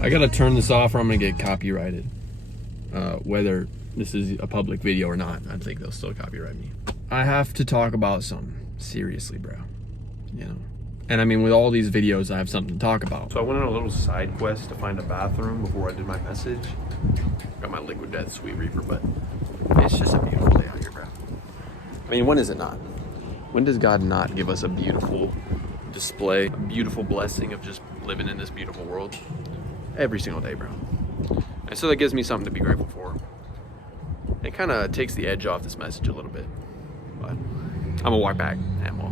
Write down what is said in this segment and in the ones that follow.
I gotta turn this off or I'm gonna get copyrighted. Whether this is a public video or not, I think they'll still copyright me. I have to talk about something. Seriously, bro. You know? And I mean, with all these videos, I have something to talk about. So I went on a little side quest to find a bathroom before I did my message. Got my Liquid Death Sweet Reaper, but it's just a beautiful day out here, bro. I mean, when is it not? When does God not give us a beautiful display, a beautiful blessing of just living in this beautiful world? Every single day, bro. And so that gives me something to be grateful for. It kind of takes the edge off this message a little bit. But I'm gonna walk back and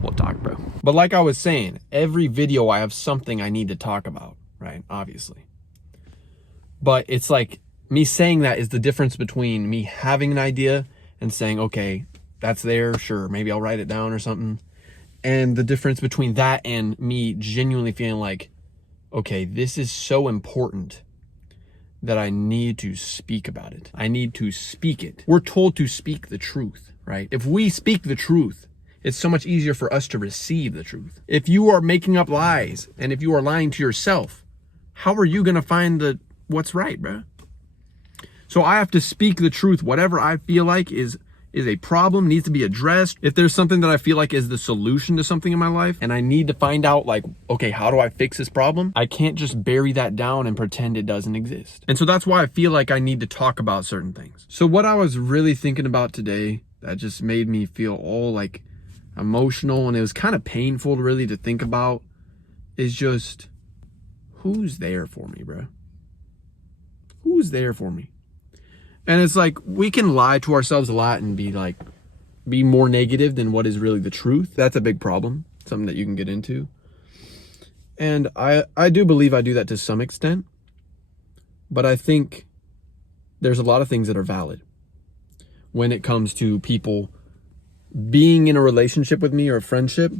we'll talk, bro. But like I was saying, every video I have something I need to talk about, right? Obviously. But it's like me saying that is the difference between me having an idea and saying, okay, that's there, sure, maybe I'll write it down or something. And the difference between that and me genuinely feeling like, okay, this is so important that I need to speak about it. I need to speak it. We're told to speak the truth, right? If we speak the truth, it's so much easier for us to receive the truth. If you are making up lies and if you are lying to yourself, how are you gonna find what's right, bro? So I have to speak the truth. Whatever I feel like is a problem, needs to be addressed. If there's something that I feel like is the solution to something in my life and I need to find out like, okay, how do I fix this problem? I can't just bury that down and pretend it doesn't exist. And so that's why I feel like I need to talk about certain things. So what I was really thinking about today that just made me feel all like emotional and it was kind of painful really to think about is just who's there for me, bro? Who's there for me? And it's like, we can lie to ourselves a lot and be more negative than what is really the truth. That's a big problem, something that you can get into. And I do believe I do that to some extent, but I think there's a lot of things that are valid when it comes to people being in a relationship with me or a friendship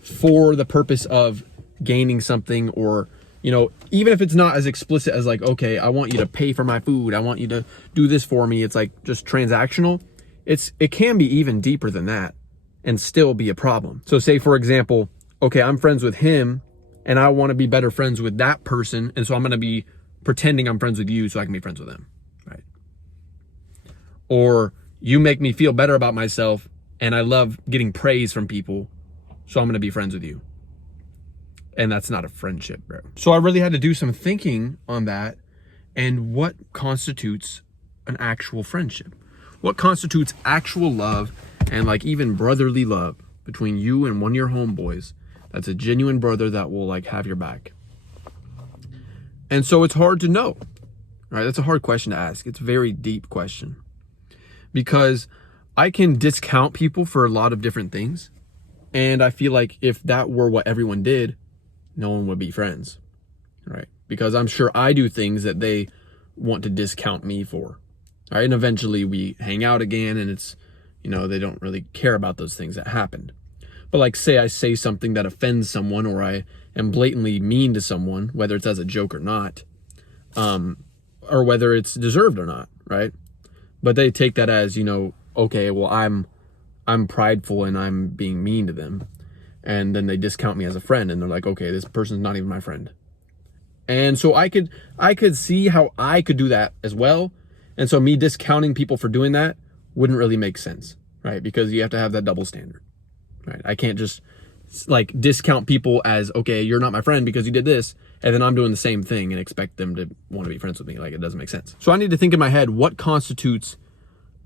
for the purpose of gaining something, or you know, even if it's not as explicit as like, okay, I want you to pay for my food, I want you to do this for me, it's like just transactional. It can be even deeper than that and still be a problem. So say for example, okay, I'm friends with him and I want to be better friends with that person, and so I'm going to be pretending I'm friends with you so I can be friends with them, right? Or you make me feel better about myself and I love getting praise from people, so I'm going to be friends with you. And that's not a friendship, bro. So I really had to do some thinking on that and what constitutes an actual friendship. What constitutes actual love and like even brotherly love between you and one of your homeboys that's a genuine brother that will like have your back. And so it's hard to know, right? That's a hard question to ask. It's a very deep question because I can discount people for a lot of different things. And I feel like if that were what everyone did, no one would be friends, right? Because I'm sure I do things that they want to discount me for, right? And eventually we hang out again and it's, you know, they don't really care about those things that happened. But like say I say something that offends someone or I am blatantly mean to someone, whether it's as a joke or not, or whether it's deserved or not, right? But they take that as, you know, okay, well, I'm prideful and I'm being mean to them. And then they discount me as a friend and they're like, okay, this person's not even my friend. And so I could see how I could do that as well. And so me discounting people for doing that wouldn't really make sense, right? Because you have to have that double standard, right? I can't just like discount people as, okay, you're not my friend because you did this, and then I'm doing the same thing and expect them to want to be friends with me. Like, it doesn't make sense. So I need to think in my head, what constitutes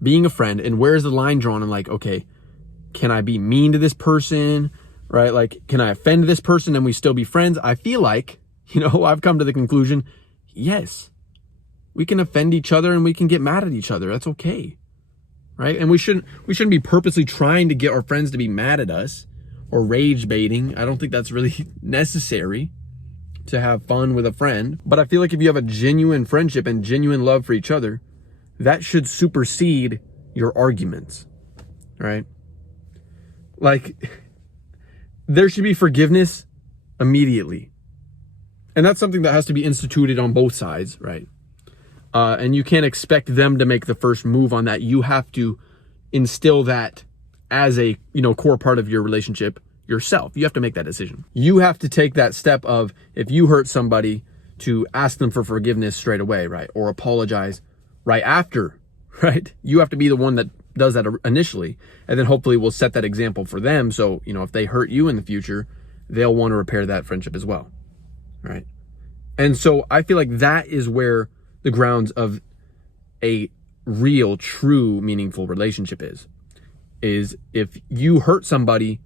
being a friend and where's the line drawn? And like, okay, can I be mean to this person? Right? Like, can I offend this person and we still be friends? I feel like, you know, I've come to the conclusion, yes, we can offend each other and we can get mad at each other. That's okay. Right? And we shouldn't be purposely trying to get our friends to be mad at us or rage baiting. I don't think that's really necessary to have fun with a friend. But I feel like if you have a genuine friendship and genuine love for each other, that should supersede your arguments. Right? Like, there should be forgiveness immediately. And that's something that has to be instituted on both sides, right? And you can't expect them to make the first move on that. You have to instill that as a, you know, core part of your relationship yourself. You have to make that decision. You have to take that step of, if you hurt somebody, to ask them for forgiveness straight away, right? Or apologize right after, right? You have to be the one that does that initially, and then hopefully we'll set that example for them. So, you know, if they hurt you in the future, they'll want to repair that friendship as well, right? And so I feel like that is where the grounds of a real, true, meaningful relationship is if you hurt somebody,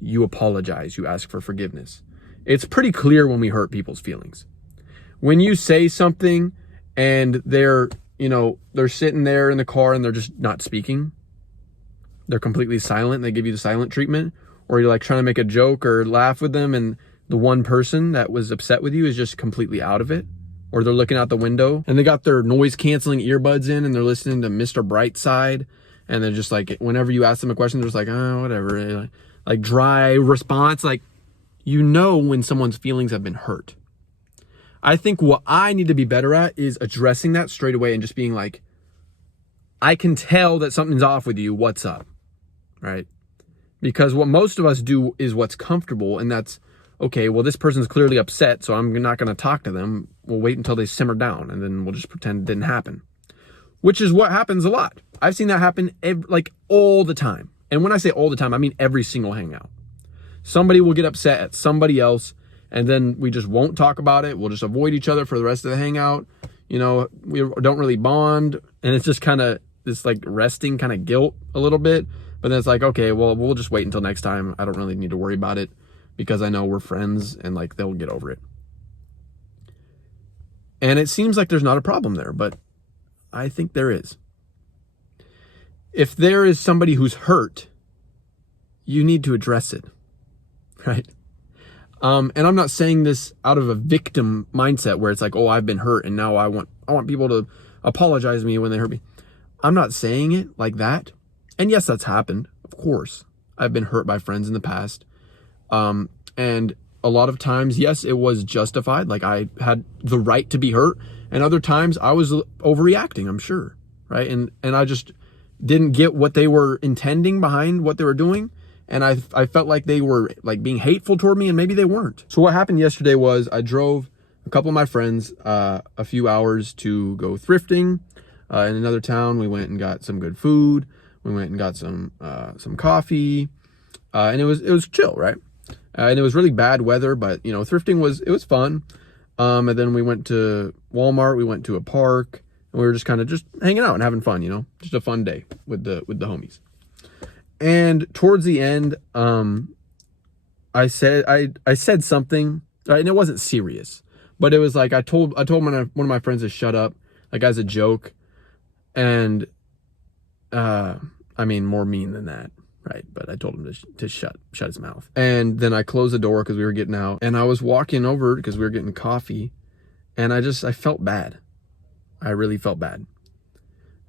you apologize, you ask for forgiveness. It's pretty clear when we hurt people's feelings. When you say something and they're sitting there in the car and they're just not speaking, they're completely silent, they give you the silent treatment, or you're like trying to make a joke or laugh with them and the one person that was upset with you is just completely out of it, or they're looking out the window and they got their noise canceling earbuds in and they're listening to Mr. Brightside, and they're just like, whenever you ask them a question, they're just like, oh, whatever, like dry response. Like, you know when someone's feelings have been hurt. I think what I need to be better at is addressing that straight away and just being like, I can tell that something's off with you. What's up? Right? Because what most of us do is what's comfortable, and that's, okay, well, this person's clearly upset, so I'm not going to talk to them. We'll wait until they simmer down, and then we'll just pretend it didn't happen. Which is what happens a lot. I've seen that happen all the time. And when I say all the time, I mean every single hangout. Somebody will get upset at somebody else, and then we just won't talk about it. We'll just avoid each other for the rest of the hangout. You know, we don't really bond, and it's just kind of this like resting kind of guilt a little bit. But then it's like, okay, well, we'll just wait until next time. I don't really need to worry about it because I know we're friends and like they'll get over it. And it seems like there's not a problem there, but I think there is. If there is somebody who's hurt, you need to address it, right? And I'm not saying this out of a victim mindset where it's like, oh, I've been hurt and now I want people to apologize to me when they hurt me. I'm not saying it like that. And yes, that's happened. Of course, I've been hurt by friends in the past. And a lot of times, yes, it was justified. Like I had the right to be hurt. And other times I was overreacting, I'm sure, right? And I just didn't get what they were intending behind what they were doing. And I felt like they were like being hateful toward me, and maybe they weren't. So what happened yesterday was I drove a couple of my friends a few hours to go thrifting in another town. We went and got some good food. We went and got some coffee, and it was chill, right? And it was really bad weather, but you know, thrifting was fun. And then we went to Walmart. We went to a park, and we were just kind of just hanging out and having fun. You know, just a fun day with the homies. And towards the end, I said something, and it wasn't serious, but it was like I told one of my friends to shut up, like as a joke, and I mean more mean than that, right? But I told him to shut his mouth, and then I closed the door because we were getting out, and I was walking over because we were getting coffee, and I felt bad. I really felt bad.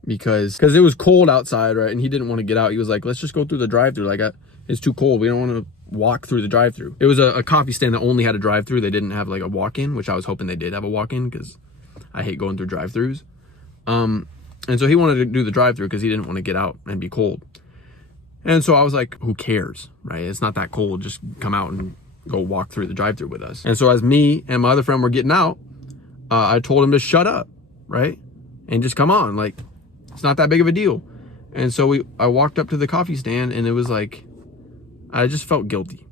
Because it was cold outside, right? And he didn't want to get out. He was like, let's just go through the drive-thru. Like, it's too cold. We don't want to walk through the drive-thru. It was a coffee stand that only had a drive-thru. They didn't have like a walk-in, which I was hoping they did have a walk-in because I hate going through drive-thrus. And so he wanted to do the drive-thru because he didn't want to get out and be cold. And so I was like, who cares, right? It's not that cold. Just come out and go walk through the drive-thru with us. And so as me and my other friend were getting out, I told him to shut up, right? And just come on, like, it's not that big of a deal. And so I walked up to the coffee stand, and it was like, I just felt guilty,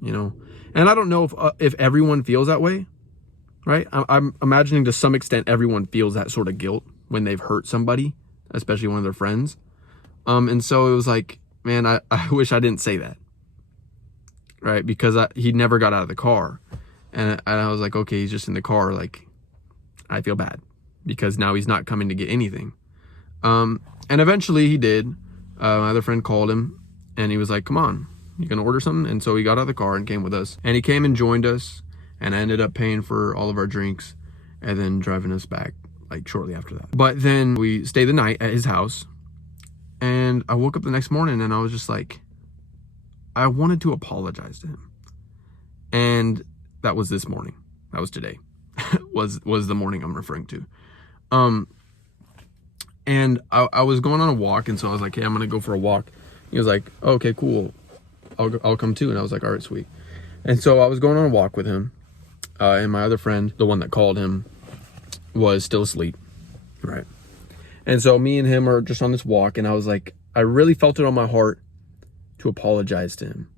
you know? And I don't know if everyone feels that way, right? I'm imagining to some extent everyone feels that sort of guilt when they've hurt somebody, especially one of their friends. And so it was like, man, I wish I didn't say that, right? Because he never got out of the car. And I was like, okay, he's just in the car. Like, I feel bad because now he's not coming to get anything. And eventually he did. My other friend called him and he was like, come on, you gonna order something? And so he got out of the car and came with us, and he came and joined us, and I ended up paying for all of our drinks and then driving us back like shortly after that. But then we stayed the night at his house, and I woke up the next morning and I was just like, I wanted to apologize to him. And that was this morning. That was today. was the morning I'm referring to. And I was going on a walk, and so I was like, hey, I'm going to go for a walk. He was like, oh, okay, cool. I'll come too. And I was like, all right, sweet. And so I was going on a walk with him. and my other friend, the one that called him, was still asleep, right? And so me and him are just on this walk, and I was like, I really felt it on my heart to apologize to him.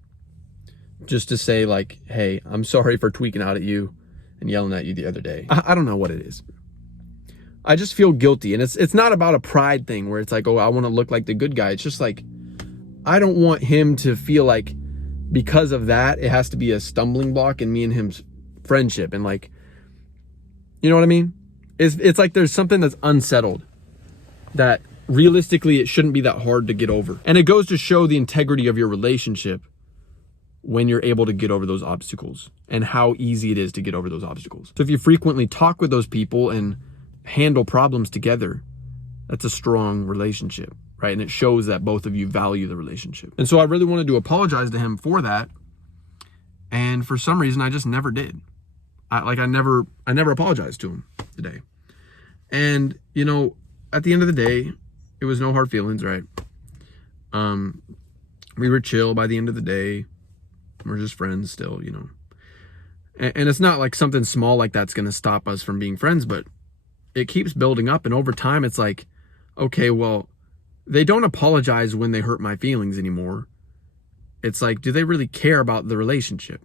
Just to say like, hey, I'm sorry for tweaking out at you and yelling at you the other day. I don't know what it is. I just feel guilty. And it's not about a pride thing where it's like, oh, I want to look like the good guy. It's just like, I don't want him to feel like because of that, it has to be a stumbling block in me and him's friendship. And like, you know what I mean? It's like there's something that's unsettled that realistically it shouldn't be that hard to get over. And it goes to show the integrity of your relationship when you're able to get over those obstacles and how easy it is to get over those obstacles. So if you frequently talk with those people and handle problems together, that's a strong relationship, right? And it shows that both of you value the relationship. And so I really wanted to apologize to him for that. And for some reason, I just never did. I never apologized to him today. And, you know, at the end of the day, it was no hard feelings, right? We were chill by the end of the day. We're just friends still, you know. And it's not like something small like that's going to stop us from being friends, but it keeps building up. And over time, it's like, okay, well, they don't apologize when they hurt my feelings anymore. It's like, do they really care about the relationship?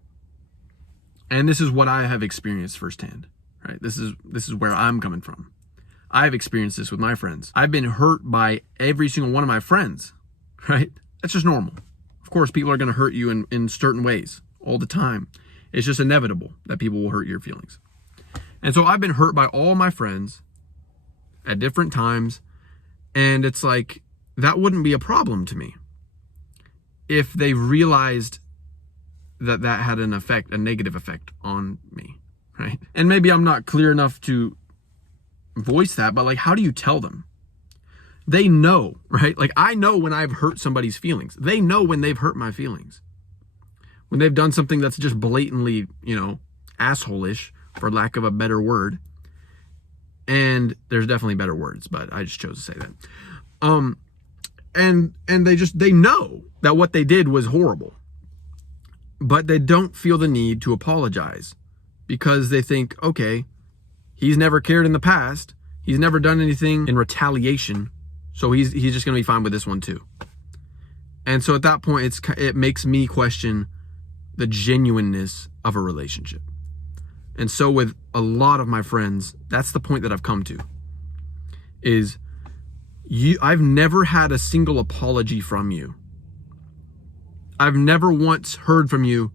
And this is what I have experienced firsthand, right? This is where I'm coming from. I've experienced this with my friends. I've been hurt by every single one of my friends, right? That's just normal. Of course, people are going to hurt you in certain ways all the time. It's just inevitable that people will hurt your feelings. And so I've been hurt by all my friends at different times. And it's like, that wouldn't be a problem to me if they realized that that had an effect, a negative effect on me, right? And maybe I'm not clear enough to voice that, but like, how do you tell them? They know, right? Like, I know when I've hurt somebody's feelings. They know when they've hurt my feelings. When they've done something that's just blatantly, you know, asshole-ish, for lack of a better word. And there's definitely better words, but I just chose to say that. And they know that what they did was horrible. But they don't feel the need to apologize because they think, okay, he's never cared in the past. He's never done anything in retaliation. So he's just going to be fine with this one too. And so at that point, it makes me question the genuineness of a relationship. And so with a lot of my friends, that's the point that I've come to. Is I've never had a single apology from you. I've never once heard from you,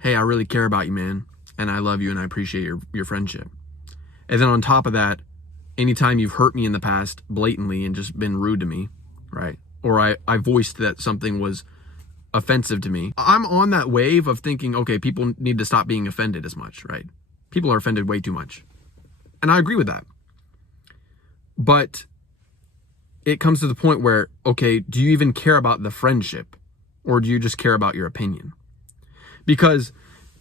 hey, I really care about you, man. And I love you and I appreciate your friendship. And then on top of that, anytime you've hurt me in the past blatantly and just been rude to me, right? Or I voiced that something was offensive to me. I'm on that wave of thinking, okay, people need to stop being offended as much, right? People are offended way too much. And I agree with that. But it comes to the point where, okay, do you even care about the friendship? Or do you just care about your opinion? Because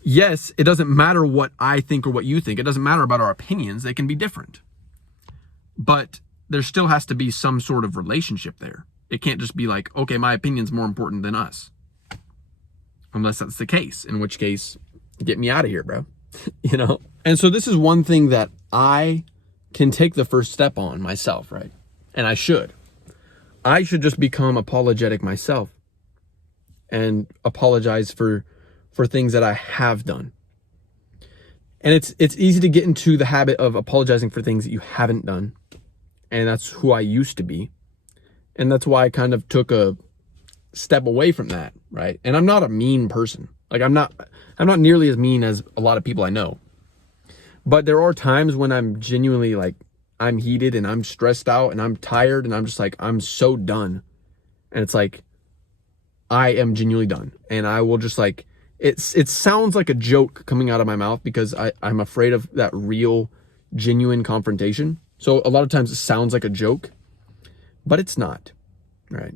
yes, it doesn't matter what I think or what you think. It doesn't matter about our opinions. They can be different. But there still has to be some sort of relationship there. It can't just be like, okay, my opinion's more important than us. Unless that's the case, in which case, get me out of here, bro. You know? And so this is one thing that I can take the first step on myself, right? And I should. I should just become apologetic myself and apologize for things that I have done. And it's easy to get into the habit of apologizing for things that you haven't done. And that's who I used to be. And that's why I kind of took a step away from that, right? And I'm not a mean person. Like I'm not nearly as mean as a lot of people I know. But there are times when I'm genuinely like, I'm heated and I'm stressed out and I'm tired and I'm just like, I'm so done. And it's like, I am genuinely done. And I will just like, it sounds like a joke coming out of my mouth because I'm afraid of that real, genuine confrontation. So a lot of times it sounds like a joke, but it's not, right?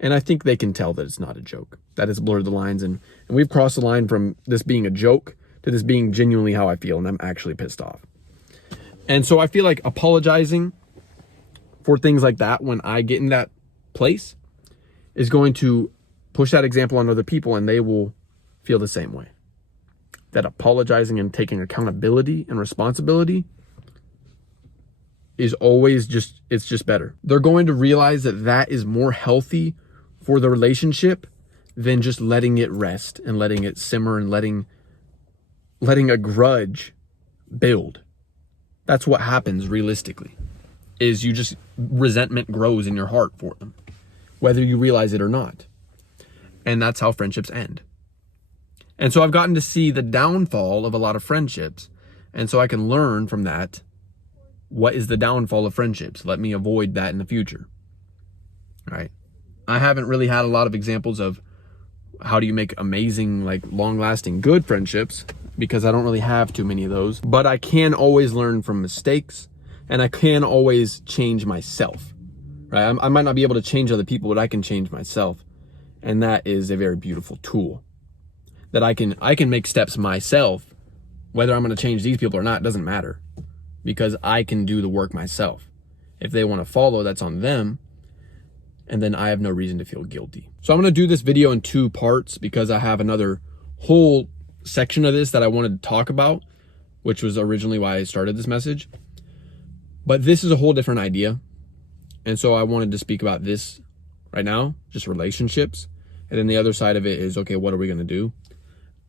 And I think they can tell that it's not a joke, that it's blurred the lines. And we've crossed the line from this being a joke to this being genuinely how I feel. And I'm actually pissed off. And so I feel like apologizing for things like that when I get in that place is going to push that example on other people and they will feel the same way. that apologizing and taking accountability and responsibility is always it's just better. They're going to realize that that is more healthy for the relationship than just letting it rest and letting it simmer and letting a grudge build. That's what happens realistically, is resentment grows in your heart for them, whether you realize it or not. And that's how friendships end. And so I've gotten to see the downfall of a lot of friendships. And so I can learn from that. What is the downfall of friendships? Let me avoid that in the future. All right. I haven't really had a lot of examples of how do you make amazing, like long-lasting good friendships, because I don't really have too many of those. But I can always learn from mistakes, and I can always change myself. Right? I might not be able to change other people, but I can change myself. And that is a very beautiful tool. That I can make steps myself. Whether I'm going to change these people or not doesn't matter, because I can do the work myself. If they want to follow, that's on them. And then I have no reason to feel guilty. So I'm going to do this video in 2 parts because I have another whole section of this that I wanted to talk about, which was originally why I started this message. But this is a whole different idea. And so I wanted to speak about this right now, just relationships. And then the other side of it is, okay, what are we going to do?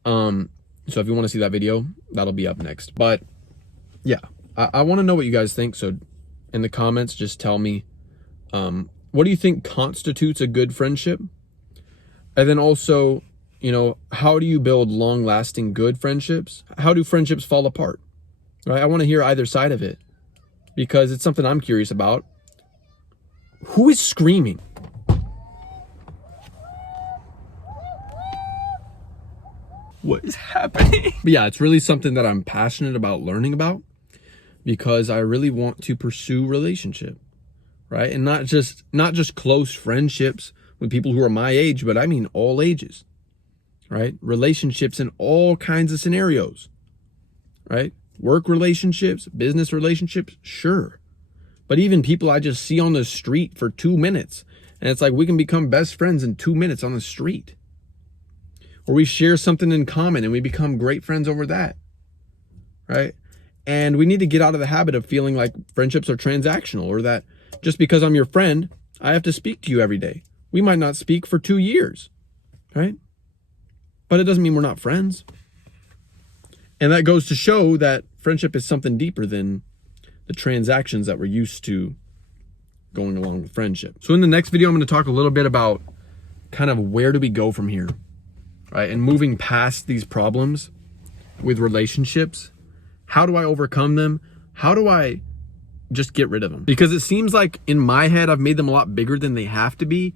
So if you want to see that video, that'll be up next. But yeah, I want to know what you guys think. So in the comments, just tell me, what do you think constitutes a good friendship? And then also, how do you build long-lasting good friendships? How do friendships fall apart? Right? I want to hear either side of it because it's something I'm curious about. Who is screaming? What is happening? But yeah, it's really something that I'm passionate about learning about because I really want to pursue relationship, right? And not just close friendships with people who are my age, but I mean all ages, right? Relationships in all kinds of scenarios, right? Work relationships, business relationships, sure. But even people I just see on the street for 2 minutes, and it's like we can become best friends in 2 minutes on the street. Or we share something in common and we become great friends over that, right? And we need to get out of the habit of feeling like friendships are transactional, or that just because I'm your friend, I have to speak to you every day. We might not speak for 2 years, right? But it doesn't mean we're not friends. And that goes to show that friendship is something deeper than the transactions that we're used to going along with friendship. So in the next video, I'm going to talk a little bit about kind of where do we go from here, right? And moving past these problems with relationships. How do I overcome them? How do I just get rid of them? Because it seems like in my head, I've made them a lot bigger than they have to be.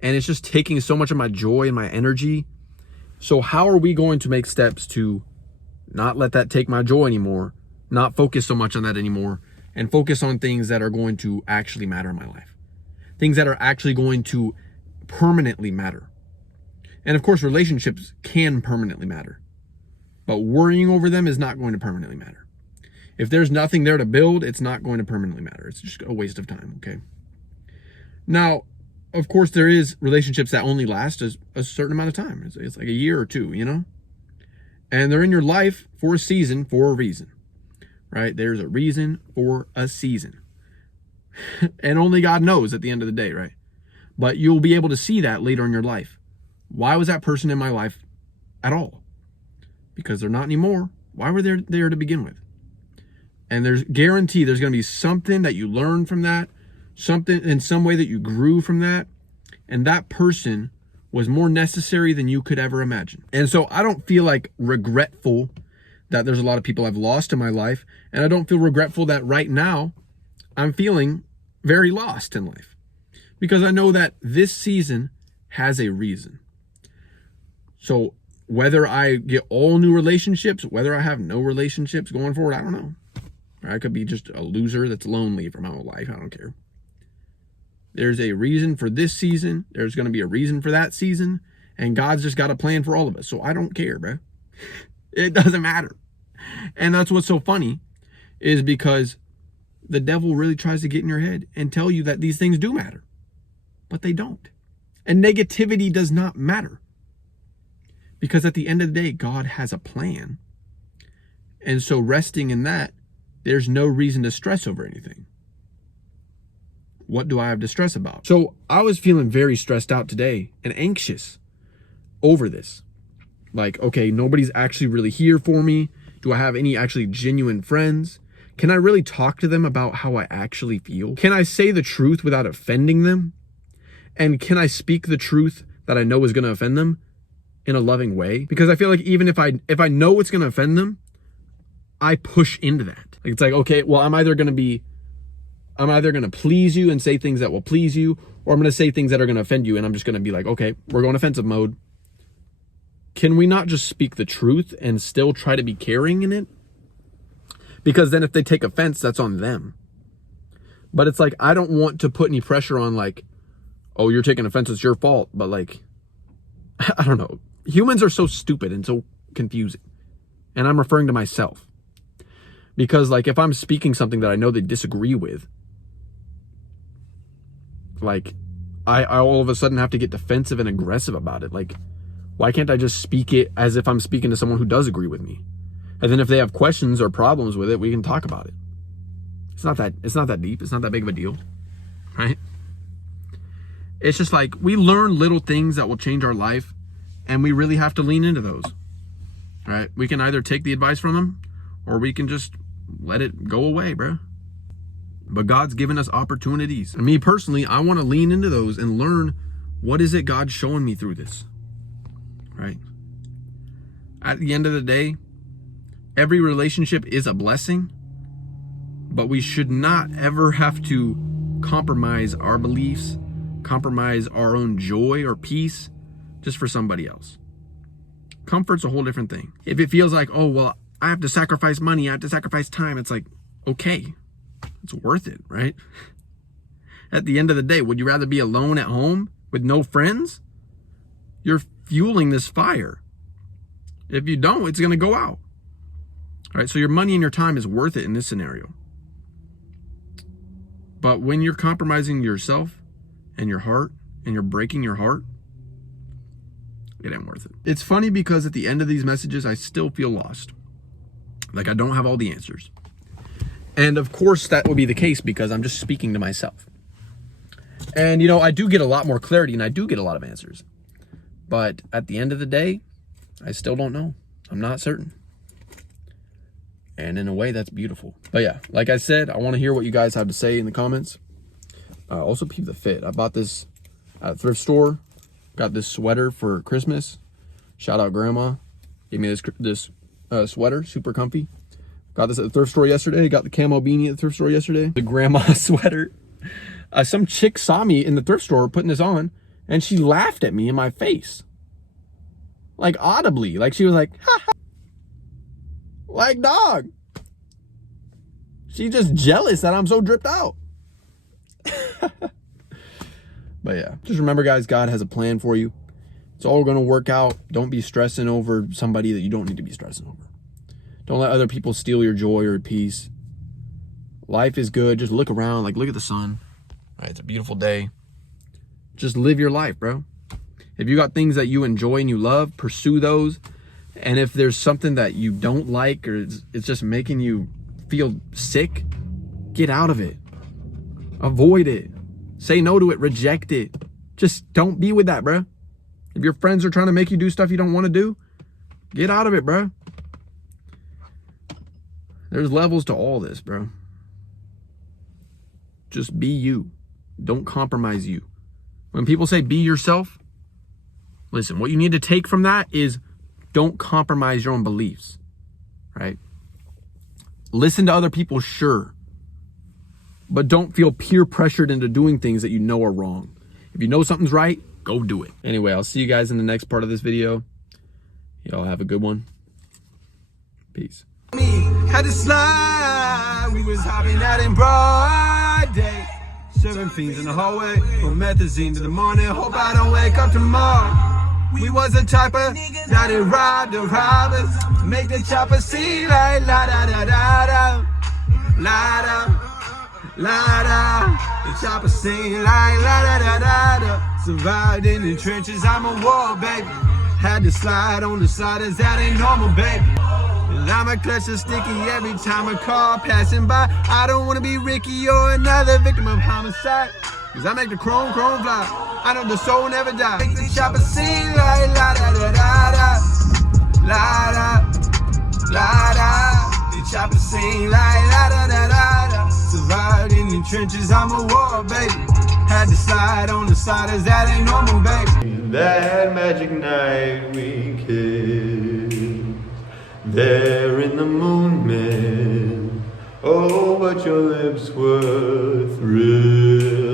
And it's just taking so much of my joy and my energy. So how are we going to make steps to not let that take my joy anymore, not focus so much on that anymore, and focus on things that are going to actually matter in my life? Things that are actually going to permanently matter. And of course, relationships can permanently matter, but worrying over them is not going to permanently matter. If there's nothing there to build, it's not going to permanently matter. It's just a waste of time, okay? Now, of course, there is relationships that only last a certain amount of time. It's like a year or 2, And they're in your life for a season, for a reason, right? There's a reason for a season. And only God knows at the end of the day, right? But you'll be able to see that later in your life. Why was that person in my life at all? Because they're not anymore. Why were they there to begin with? And there's guarantee there's going to be something that you learned from that, something in some way that you grew from that, and that person was more necessary than you could ever imagine. And so I don't feel like regretful that there's a lot of people I've lost in my life, and I don't feel regretful that right now I'm feeling very lost in life, because I know that this season has a reason. So whether I get all new relationships, whether I have no relationships going forward, I don't know. Or I could be just a loser that's lonely for my whole life. I don't care. There's a reason for this season. There's going to be a reason for that season. And God's just got a plan for all of us. So I don't care, bro. It doesn't matter. And that's what's so funny, is because the devil really tries to get in your head and tell you that these things do matter. But they don't. And negativity does not matter. Because at the end of the day, God has a plan. And so resting in that, there's no reason to stress over anything. What do I have to stress about? So I was feeling very stressed out today and anxious over this. Like, okay, nobody's actually really here for me. Do I have any actually genuine friends? Can I really talk to them about how I actually feel? Can I say the truth without offending them? And can I speak the truth that I know is going to offend them in a loving way? Because I feel like even if I know it's going to offend them, I push into that. Like, it's like, okay, well, I'm either going to please you and say things that will please you, or I'm going to say things that are going to offend you. And I'm just going to be like, okay, we're going offensive mode. Can we not just speak the truth and still try to be caring in it? Because then if they take offense, that's on them. But it's like, I don't want to put any pressure on like, oh, you're taking offense, it's your fault. But like, I don't know. Humans are so stupid and so confusing. And I'm referring to myself. Because like, if I'm speaking something that I know they disagree with, like, I all of a sudden have to get defensive and aggressive about it. Like, why can't I just speak it as if I'm speaking to someone who does agree with me? And then if they have questions or problems with it, we can talk about it. It's not that deep. It's not that big of a deal, right? It's just like, we learn little things that will change our life, and we really have to lean into those, right? We can either take the advice from them, or we can just let it go away, bro. But God's given us opportunities. And me personally, I want to lean into those and learn, what is it God's showing me through this, right? At the end of the day, every relationship is a blessing, but we should not ever have to compromise our beliefs, compromise our own joy or peace just for somebody else. Comfort's a whole different thing. If it feels like, oh, well, I have to sacrifice money, I have to sacrifice time, it's like, okay, it's worth it, right? At the end of the day, would you rather be alone at home with no friends? You're fueling this fire. If you don't, it's going to go out. All right, so your money and your time is worth it in this scenario. But when you're compromising yourself and your heart, and you're breaking your heart, it ain't worth it. It's funny because at the end of these messages, I still feel lost. Like I don't have all the answers. And of course that would be the case because I'm just speaking to myself. And you know, I do get a lot more clarity and I do get a lot of answers. But at the end of the day, I still don't know. I'm not certain. And in a way, that's beautiful. But yeah, like I said, I want to hear what you guys have to say in the comments. Also, peep the fit. I bought this at a thrift store. Got this sweater for Christmas. Shout out Grandma. Gave me this sweater, super comfy. Got this at the thrift store yesterday. Got the camo beanie at the thrift store yesterday. The Grandma sweater. Some chick saw me in the thrift store putting this on, and she laughed at me in my face. Like audibly. Like she was like, ha ha. Like, dog. She's just jealous that I'm so dripped out. But yeah, just remember, guys, God has a plan for you. It's all going to work out. Don't be stressing over somebody that you don't need to be stressing over. Don't let other people steal your joy or peace. Life is good. Just look around. Like, look at the sun. All right, it's a beautiful day. Just live your life, bro. If you got things that you enjoy and you love, pursue those. And if there's something that you don't like or it's just making you feel sick, get out of it. Avoid it. Say no to it. Reject it. Just don't be with that, bro. If your friends are trying to make you do stuff you don't want to do, get out of it, bro. There's levels to all this, bro. Just be you. Don't compromise you. When people say be yourself, listen, what you need to take from that is don't compromise your own beliefs, right? Listen to other people, sure. But don't feel peer pressured into doing things that you know are wrong. If you know something's right, go do it. Anyway, I'll see you guys in the next part of this video. Y'all have a good one. Peace. Had to slide, we was hopping out in broad day. 7 fiends in the hallway, from methazine to the morning. Hope I don't wake up tomorrow. We was the type of that it robbed the robbers. Make the chopper see like la da da da da, la da, la da. The chopper sing like la da da da da. Survived in the trenches, I'm a war baby. Had to slide on the sliders, that ain't normal, baby. And I'ma clutch a sticky every time a car passing by. I don't wanna be Ricky or another victim of homicide. Cause I make the chrome fly. I know the soul never dies. Make the chopper sing like la da da da da. La da, la da. The chopper sing like la da da da da. Survived in the trenches, I'm a war, baby. Had to slide on the sliders, that ain't normal, baby. That magic night we kissed, there in the moonlit. Oh, but your lips were thrilled.